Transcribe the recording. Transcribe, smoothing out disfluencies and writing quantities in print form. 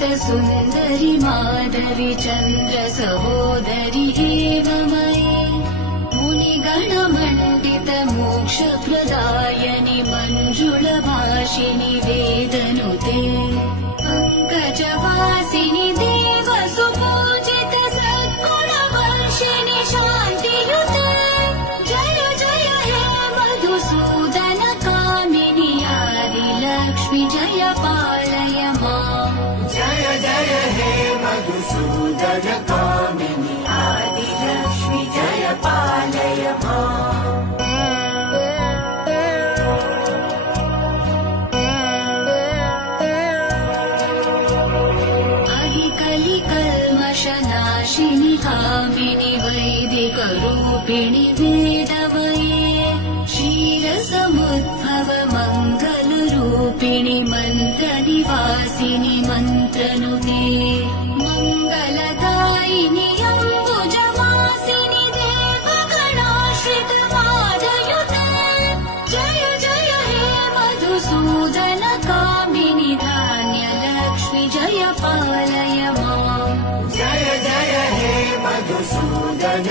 सुन्दरि माधवि चन्द्र सहोदरि हेममयि मुनिगणमण्डित मोक्षप्रदायनि मञ्जुलभाषिणि वेदनुते पङ्कजवासिनि देवसुपूजित सद्गुणवर्षिणि शान्तियुते जय जय हे मधुसूदन कामिनि आदिलक्ष्मि जय पालय माम् जय जय हे मधुसूदन कामिनि आदिलक्ष्मि जय पालय माम् कलिकल्मषनाशिनि कामिनि वैदिकरूपिणि वेदमये क्षीरसमुद्भव मङ्गलरूपिणि मन्त्रनिवासिनि मन्त्रनुते मङ्गलदायिनि अम्बुजवासिनि देवगणाश्रित मादयुते जय जय हे मधुसूदन कामिनि धान्यलक्ष्मि जय पालय माम् जय जय हे मधुसूदन